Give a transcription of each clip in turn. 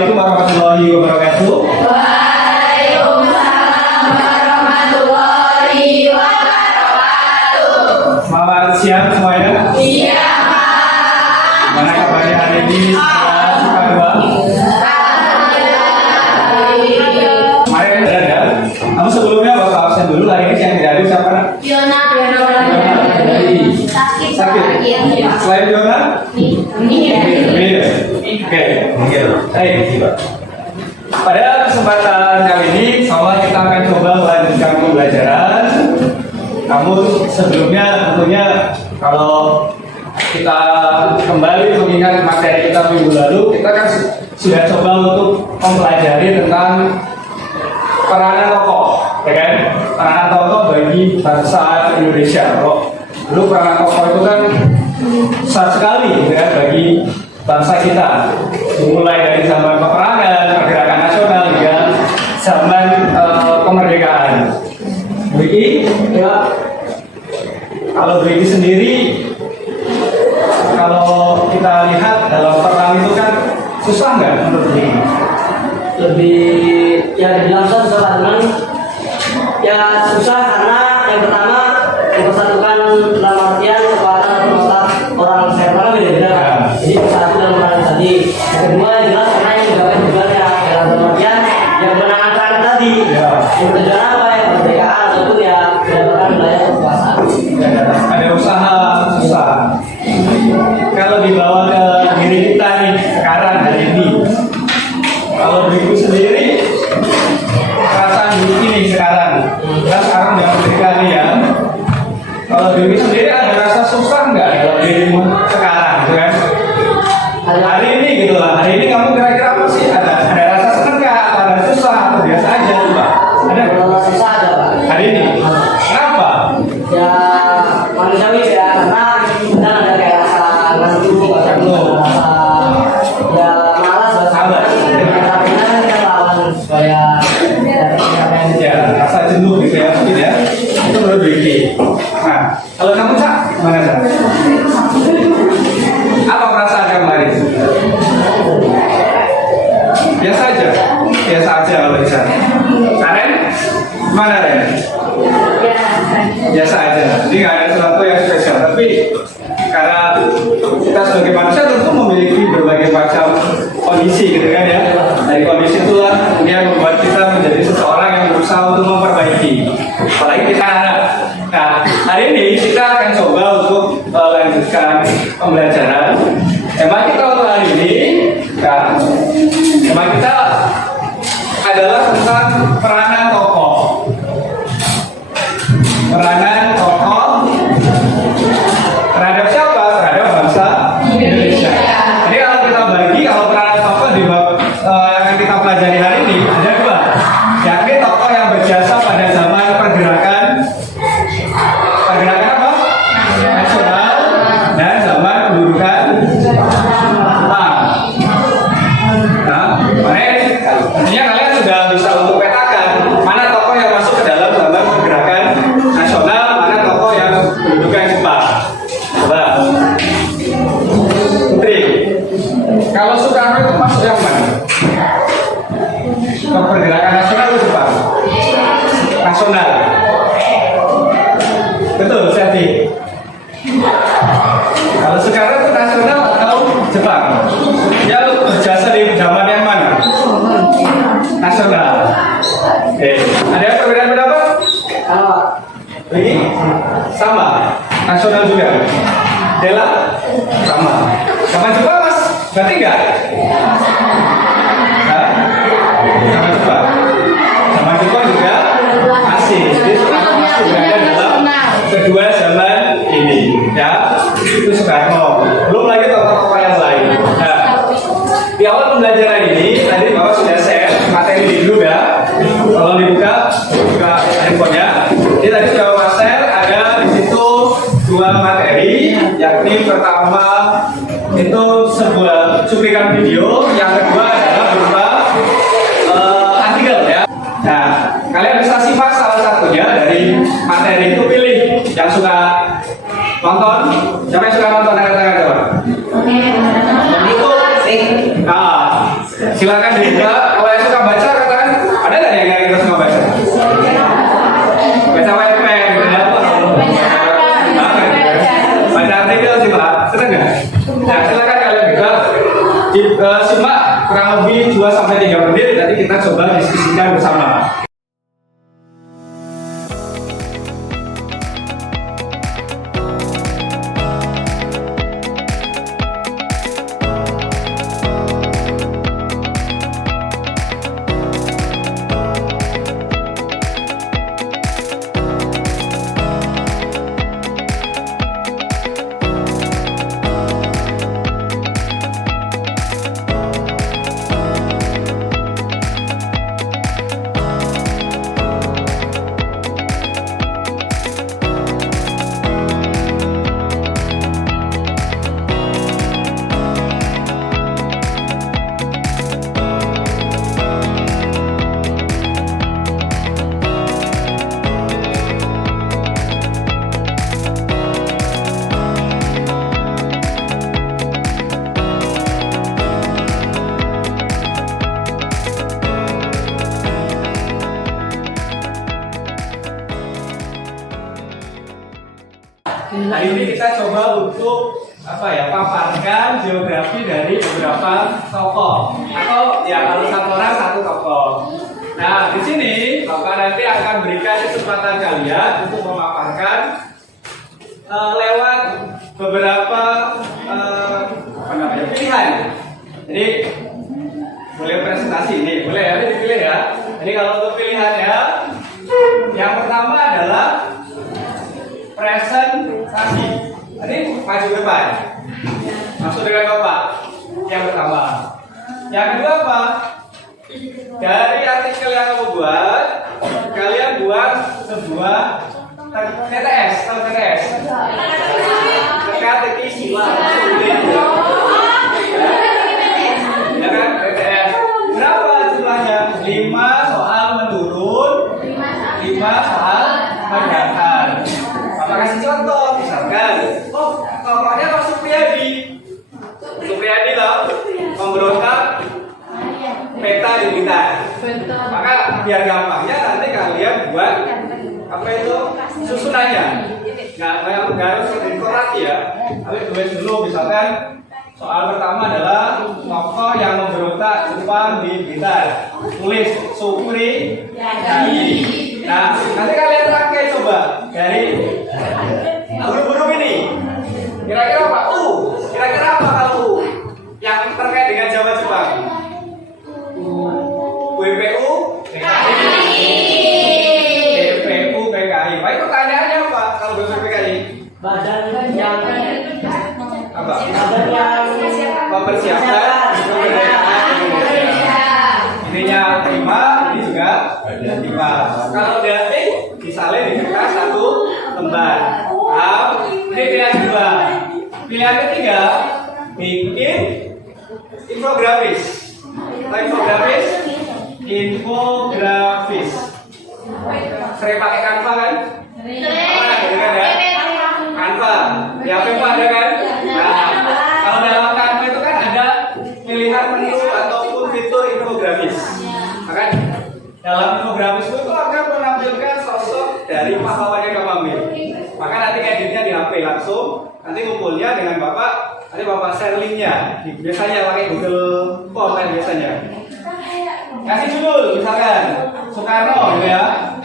Assalamualaikum warahmatullahi wabarakatuh. Waalaikumsalam warahmatullahi wabarakatuh. Selamat siang semuanya. Siang. Gimana kabarnya hari ini? Suka dua? Kemarin ada. Kamu sebelumnya bawa absen dulu. Hari ini yang tidak ada siapa? Fiona. Sakit. Selain Fiona? Oke. Baik. Pada kesempatan kali ini, insya kita akan coba melanjutkan pembelajaran. Kamu sebelumnya tentunya kalau kita kembali mengingat materi kita minggu lalu, kita kan sudah coba untuk mempelajari tentang peranan tokoh, ya kan? Peranan tokoh bagi bangsa Indonesia. Dulu peranan tokoh itu kan besar sekali, ya, bagi bangsa kita. Dimulai dari zaman peperangan, pergerakan nasional hingga zaman kemerdekaan. Begini, ya. Kalau Brigi sendiri, kalau kita lihat dalam perang itu kan susah nggak menurut Brigi? Lebih ya dibilang susah teman ya susah karena yang pertama mempersatukan dalam artian kekuatan atau otak orang server beda-beda kan. Jadi satu dalam perang tadi. Yang kedua yang jelas karena yang digapai tujuannya dalam artian yang menangkan perang tadi. Yang tujuan apa ya kemerdekaan ataupun ya mendapatkan wilayah kekuasaan. Ada usaha susah. Kalau dibawa ke diri kita nih sekarang hari ini, kalau Brigi sendiri perasaan Brigi nih sekarang, kita sekarang di Amerika nih ya. Kalau Brigi sendiri ada rasa susah nggak dalam dirimu sekarang, gitu kan? Hari ini gitu lah. Hari ini kamu kira-kira apa sih? Ada rasa senang nggak? Atau ada susah? Atau biasa aja tuh Pak? Ada? Kalau susah ada Pak. Hari ini? Kenapa? Ya manusiawi ya karena kita ada kayak rasa ngantuk atau rasa ya malas Sabar. tapi kita lawan supaya Ya, rasa jenuh gitu ya mungkin ya. Itu menurut Brigi. Nah, kalau kamu Cak, gimana Cak? Apa perasaan kamu hari ini? Biasa aja. Biasa aja kalau bisa. Karen? Mana Ren? Biasa aja. Jadi nggak ada sesuatu yang spesial. Tapi karena kita sebagai manusia tentu memiliki berbagai macam kondisi gitu kan ya. Dari kondisi itulah kemudian membuat kita menjadi seseorang yang berusaha untuk memperbaiki. Apalagi kita anak. Nah, hari ini kita akan coba untuk melanjutkan pembelajaran. Tema kita untuk hari ini, kan? Tema kita adalah tentang peranan tokoh. Peranan tokoh terhadap siapa? Terhadap bangsa Indonesia. Jadi kalau kita bagi, kalau peranan tokoh di yang kita pelajari hari ini ada dua, yakni tokoh yang berjasa pada zaman pergerakan apa? Nasional dan zaman pendudukan Jepang. Nah, artinya kalian sudah bisa untuk petakan mana tokoh yang masuk ke dalam zaman pergerakan nasional, mana tokoh yang pendudukan Jepang. Coba. Putri, kalau Soekarno itu masuk yang mana? Ke pergerakan nasional atau Jepang? Nasional. Betul, Seti. Kalau Soekarno itu nasional atau Jepang? Dia berjasa di zaman yang mana? Nasional. Oke. Ada perbedaan pendapat? Ini sama. Nasional juga. Dela sama. Sama Jepang Mas? Berarti enggak? Hah? Sama Jepang. Sama Jepang juga masih. Jadi Soekarno masih berada dalam kedua zaman ini, ya. Itu Soekarno. Belum lagi tokoh-tokoh yang lain. Nah, di awal pembelajaran ini tadi Bapak sudah share materi di grup ya. Kalau dibuka handphonenya. Jadi tadi sudah Bapak share ada di situ dua materi, yakni pertama itu sebuah cuplikan video, yang kedua adalah berupa artikel ya. Nah, kalian bisa simak salah satunya dari materi itu, pilih yang suka nonton. Siapa yang suka nonton? Angkat tangan coba. Itu, silakan kita coba diskusikan bersama. Hari ini kita coba untuk paparkan geografi dari beberapa tokoh atau ya kalau satu orang satu tokoh. Nah di sini Bapak nanti akan berikan kesempatan kalian untuk memaparkan lewat beberapa pilihan. Jadi boleh presentasi ini, boleh ya, dipilih ya. Jadi kalau untuk pilihannya, yang pertama adalah presentasi. Tadi maju ke depan. Masuk dengan Bapak. Yang pertama. Yang kedua apa? Dari artikel yang kamu buat, kalian buat sebuah TTS, tahu TTS? Teka-teki sila. Ya kan, TTS. Berapa jumlahnya? 5 soal menurun, 5 soal mendatar. Bapak kasih contoh, misalkan, tokohnya Pak Supriyadi. Supriyadi loh, pemberontak peta di Blitar. Maka biar gampangnya nanti kalian buat apa itu susunannya. Nggak harus dikorati ya. Tapi tulis dulu misalkan soal pertama adalah tokoh yang memberontak Jepang di Blitar. Tulis Supriyadi. Nah, nanti kalian pakai coba dari huruf-huruf ini. Kira-kira apa? Kira-kira apa kalau yang terkait dengan Jawa Jepang? WPU, BPU, PKI. Baik, pertanyaannya apa kalau BPU, PKI? Badan yang Apa? badan yang Mempersiapkan kemerdekaan Indonesia. Ininya 5, ini juga 5. Kalau udah disalin di kertas 1 lembar. Paham? Ini pilihan kedua. Pilihan ketiga, bikin infografis. Infografis. Infografis. Sering pakai Canva kan? Canva. Di HP Pak ada kan? Nah, kalau dalam Canva itu kan ada pilihan menu ataupun fitur infografis. Maka dalam infografis itu akan menampilkan sosok dari pahlawan yang kamu ambil. Maka nanti editnya di HP langsung. Nanti ngumpulnya dengan Bapak. Nanti Bapak share linknya. Biasanya pakai Google Form kan biasanya. Kasih judul misalkan Soekarno gitu ya.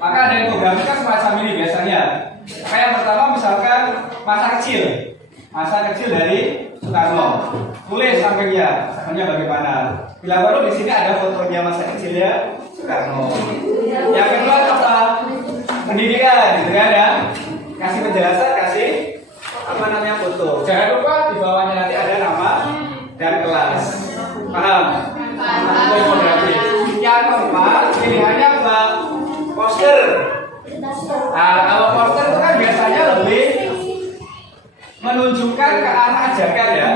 Maka ada infografis kan semacam ini biasanya. Maka yang pertama misalkan masa kecil dari Soekarno. Tulis sampingnya bagaimana. Bila perlu di sini ada fotonya masa kecilnya Soekarno. Yang kedua apa? Pendidikan, gitu kan ya. Kasih penjelasan, kasih foto. Jangan lupa di bawahnya nanti ada nama dan kelas. Paham? Yang keempat, pilihannya apa? Poster. Nah, kalau poster itu kan biasanya lebih menunjukkan ke arah ajakan ya.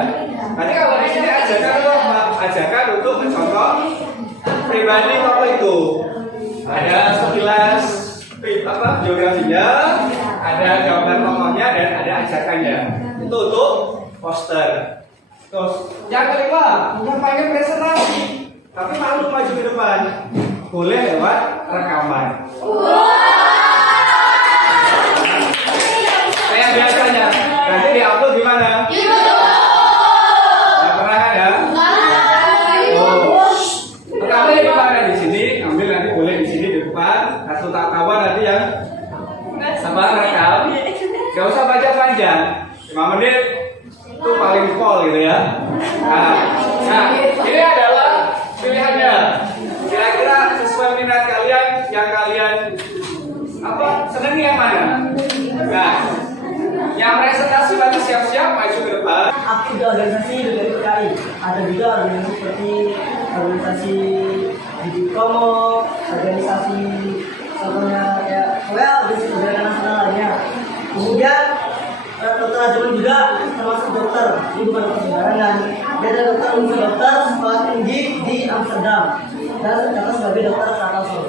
Nanti kalau di sini ajakan itu apa? Ajakan untuk mencontoh pribadi tokoh itu. Ada sekilas biografinya, ada gambar tokohnya dan ada ajakannya. Itu untuk poster. Terus yang kelima, bukan pakai presentasi, tapi malu maju ke depan. Boleh lewat rekaman. Kayak biasanya. Nanti di-upload di mana? YouTube. Nggak pernah kan ya? Oh. Pertama banget kan? Gak usah baca panjang, 5 menit itu paling pol gitu ya. Nah, ini adalah pilihannya. Kira-kira sesuai minat kalian, yang kalian senangi yang mana? Nah, yang presentasi lagi siap-siap maju ke depan. Aktif di organisasi juga PKI. Ada juga organisasi seperti organisasi di Komo, organisasi contohnya ya, organisasi gerakan nasional lainnya. Kemudian dokter Rajuman juga termasuk dokter, ini bukan dokter sembarangan. Dia adalah dokter sekolah tinggi di Amsterdam dan tercatat sebagai dokter Karlsson.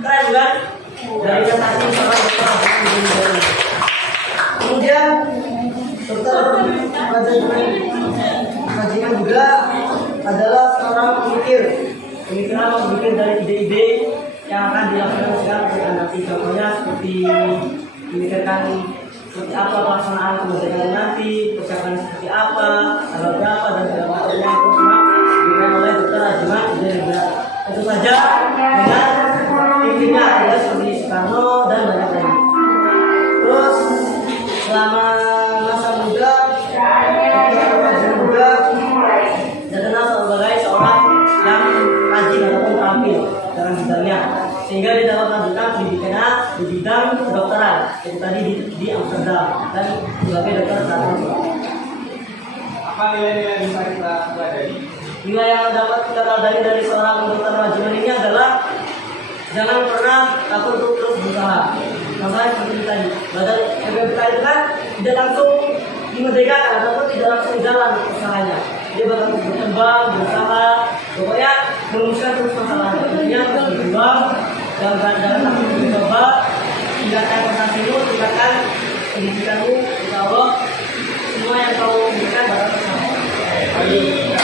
Keren kan? Dari prestasi seorang dokter Rajuman. Kemudian dokter Rajuman juga adalah seorang pemikir dari ide-ide yang akan dilakukan sekarang nanti, contohnya seperti memikirkan seperti apa pelaksanaan kemerdekaan nanti, persiapan seperti apa, tanggal berapa dan segala macamnya itu semua diberikan oleh dokter Rajuman juga. Tentu saja dengan timnya ada seperti Soekarno dan banyak lagi. Terus selama masa muda, dokter Rajuman juga terkenal sebagai seorang yang rajin ataupun terampil dalam bidangnya, sehingga dia dapat melanjutkan pendidikannya di bidang kedokteran, yaitu tadi di Amsterdam dan sebagai dokter Karlsson. Apa nilai-nilai yang bisa kita pelajari? Nilai yang dapat kita pelajari dari seorang dokter Rajuman ini adalah jangan pernah takut untuk terus berusaha. Contohnya seperti tadi, belajar FBK itu kan tidak langsung dimerdekakan ataupun tidak langsung jalan usahanya. Dia bakal berkembang, berusaha, pokoknya merumuskan terus masalahnya. Intinya terus berkembang dan jangan takut mencoba, tingkatkan prestasimu, tingkatkan pendidikanmu, insya Allah semua yang kau berikan bakal tercapai.